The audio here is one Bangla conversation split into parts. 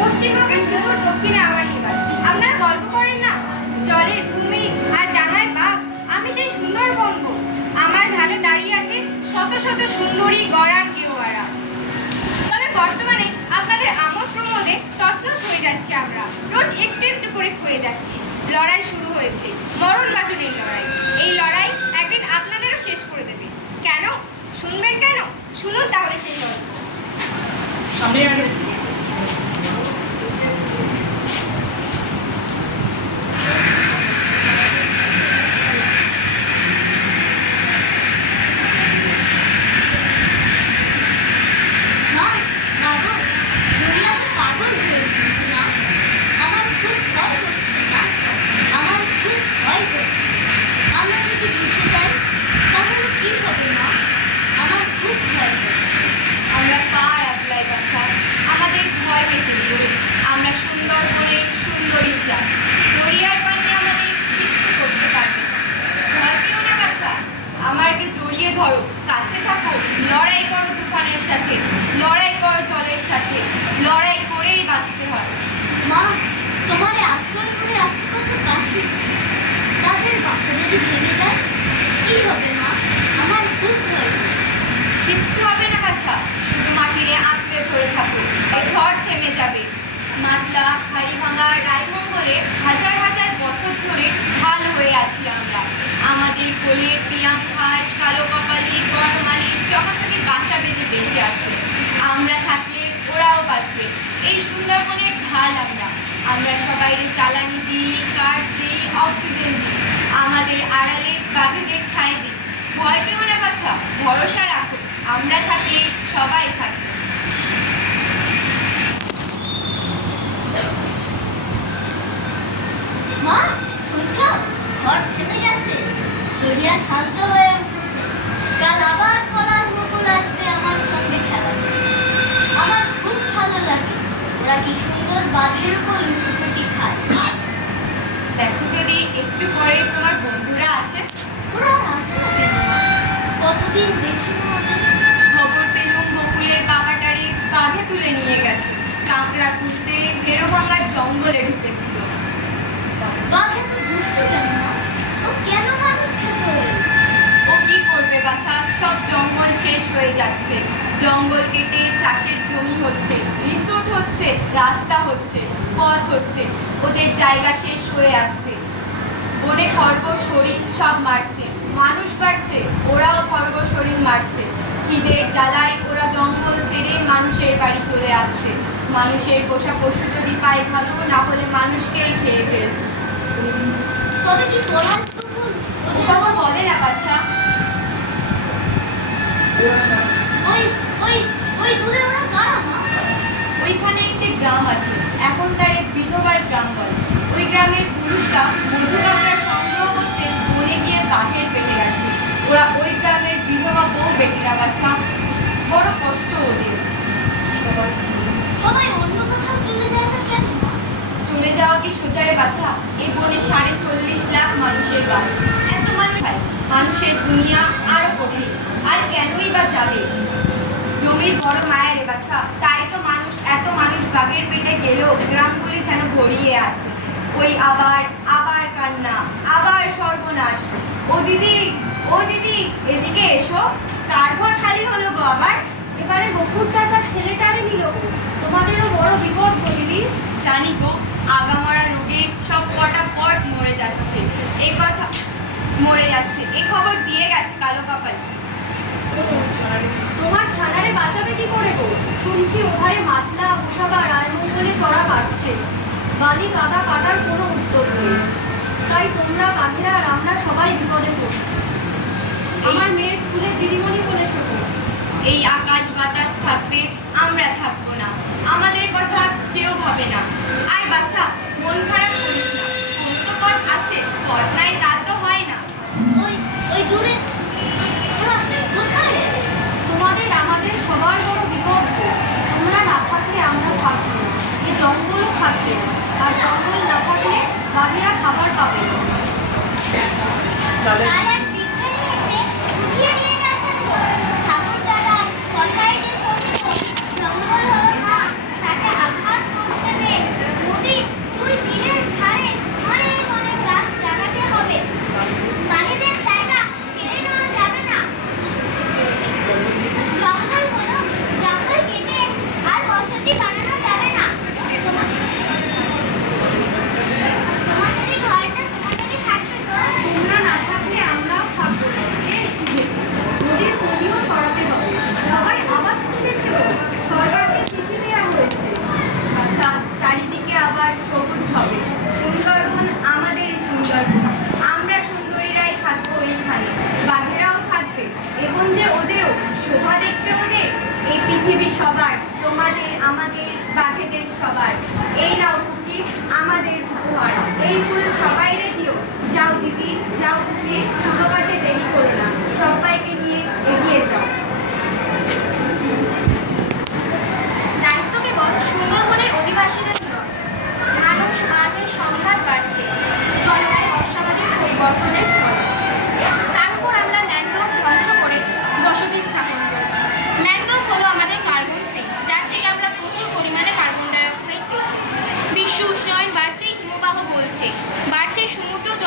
পশ্চিমবঙ্গের সুদূর দক্ষিণে আমার নিবাস। আপনারা গল্প করেন না, জলের কুমির আর ডাঙায় বাঘ, আমি সেই সুন্দরবন গো। আমার ঢালে দাঁড়িয়ে আছে শত শত সুন্দরী গড়ান কেওয়ারা। তবে বর্তমানে আপনাদের আমোদ প্রমোদে তছনছ হয়ে যাচ্ছি আমরা, রোজ একটু একটু করে ক্ষয়ে যাচ্ছি। লড়াই শুরু হয়েছে, মরণ বাঁচনের লড়াই। এই লড়াই একদিন আপনাদেরও শেষ করে দেবে। কেন শুনবেন? কেন শুনুন তাহলে সেই গল্প। আমরা সুন্দরবনের সুন্দরী যা, দরিয়ার পানি আমাদের কিচ্ছু করতে পারবে না। ভয় পেও না বাছা, আমাকে জড়িয়ে ধরো, কাছে থাকো, লড়াই করো তুফানের সাথে, লড়াই করো জলের সাথে, লড়াই করেই বাঁচতে হয়। মা, তোমারে আশ্রয় করে আছে কত পাখি, তাদের বাসা যদি ভেঙে যায় কি হবে মা? আমার খুব ভয়। কিচ্ছু হবে না বাছা, শুধু মাটিরে আঁকড়ে ধরে থাকো, এই ঝড় থেমে যাবে। মাতলা, হাড়িভাঙা, রায়মঙ্গলে হাজার হাজার বছর ধরে ঢাল হয়ে আছি আমরা। আমাদের কোলে পিয়াং ঘাস, কালো কপালি, বনমালি চকাচকে বাসা বেঁধে বেঁচে আছে। আমরা থাকলে ওরাও বাঁচবে। এই সুন্দরবনের ঢাল আমরা সবাইরে জ্বালানি দিই, কাঠ দিই, অক্সিজেন দিই, আমাদের আড়ালে বাঘেদের ঠাঁই দিই। ভয় পেও না বাছা, ভরসা রাখো, আমরা থাকলে সবাই থাকবে। মা, শুনছো? ঝড় থেমে গেছে, দরিয়া শান্ত হয়ে উঠেছে। কাল আবার পলাশ বকুল আসবে আমার সঙ্গে খেলা। আমার খুব ভালো লাগে, ওরা কি সুন্দর বাঁধের উপর লুটোপুটি খায়। দেখো যদি একটু পরে তোমার বন্ধুরা আসে। ওরা আর আসে না কেন মা? কতদিন দেখি না ওদের। খবর পেলুম বকুলের বাবাটারে কাঁধে তুলে নিয়ে গেছে, কাঁকড়া খুঁজতে ভেরো ভাঙার জঙ্গলে ঢুকেছিল। বাঘে তো দুষ্টু কেন মা? ও কেন মানুষ খেতে হয়ে? ও কি করবে বাছা, সব জঙ্গল শেষ হয়ে যাচ্ছে। জঙ্গল কেটে চাষের জমি হচ্ছে, রিসোর্ট হচ্ছে, রাস্তা হচ্ছে, পথ হচ্ছে, ওদের জায়গা শেষ হয়ে আসছে। বনে খরগোশ হরিণ সব মারছে, মানুষ বাড়ছে, ওরাও খরগোশ হরিণ মারছে। খিদের জ্বালায় ওরা জঙ্গল ছেড়ে মানুষের বাড়ি চলে আসছে। মানুষের পোষা পশু যদি পায় ভালো, না হলে মানুষকেই খেয়ে ফেলছে। তবে কি পলাশ বকুল কথা বলে না বাচ্চা। ওই ওই ওই দূরে ওরা কারা মা? ওইখানে একটি গ্রাম আছে, এখন তার এক বিধবার গ্রাম বলে। ওই গ্রামের পুরুষরা মধুরামরা সংগ্রহ করতে বনে গিয়ে বাঘের পেটে গেছে। ওরা ওই গ্রামের বিধবা বউ বেটিরা বাচ্চা, বড় কষ্ট ওদের। সবাই অন্য কোথাও চলে যায় না কেন মা? চলে যাওয়া কি সোজারে বাচ্চা? এই বনে ৪৫ লাখ মানুষের বাস। এত মানুষ হয়, মানুষের দুনিয়া আরো কঠিন। আর কেনই বা যাবে? জমির বড় মায়া রে বাচ্চা, তাই তো মানুষ এত মানুষ বাঘের পেটে গেলেও গ্রামগুলি যেন ভরিয়ে আছে। ওই আবার আবার কান্না, আবার সর্বনাশ। ও দিদি, ও দিদি, এদিকে এসো, কার ঘর খালি হলো গো আমার? এবারে বকুল চাচার ছেলেটারে নিল, তোমাদেরও বড় বিপদ গো দিদি। জানি গো, আগামরা রোগে সব পটাপট মরে যাচ্ছে। এই কথা মরে যাচ্ছে, এই খবর দিয়ে গেছে কালো কপালি। তোমার ছানারে বাঁচাবে কি করে গো? শুনছি ওধারে মাতলা, গোসাবা, রায়মঙ্গলে চড়া পাচ্ছে, বালি কাদা কাটার কোনো উত্তর নেই। তাই তোমরা কাকিরা আর আমরা সবাই বিপদে পড়ছি। আমার মেয়ের স্কুলের দিদিমণি বলেছে তো, এই আকাশ বাতাস থাকবে, আমরা থাকবো না, আমাদের কথা কেউ ভাবে না। আর বাচ্চা, মন খারাপ করিস না, কোন তো পথ আছে, পথ নাই তা তো হয় না। ওই ওই দূরে ওরা কোথায়? তোমাদের আমাদের সবার বড় বিপদ গো। তোমরা না থাকলে আমরা থাকবো, এই জঙ্গলও থাকবে, আর জঙ্গল না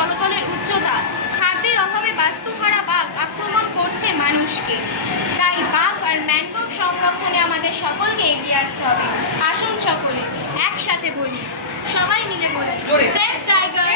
জলতলের উচ্চতা, খাদ্যের অভাবে বাস্তুহারা বাঘ আক্রমণ করছে মানুষকে। তাই বাঘ আর ম্যানগ্রোভ সংরক্ষণে আমাদের সকলকে এগিয়ে আসতে হবে। আসুন সকলে একসাথে বলি, সবাই মিলে বলি, সেভ টাইগার।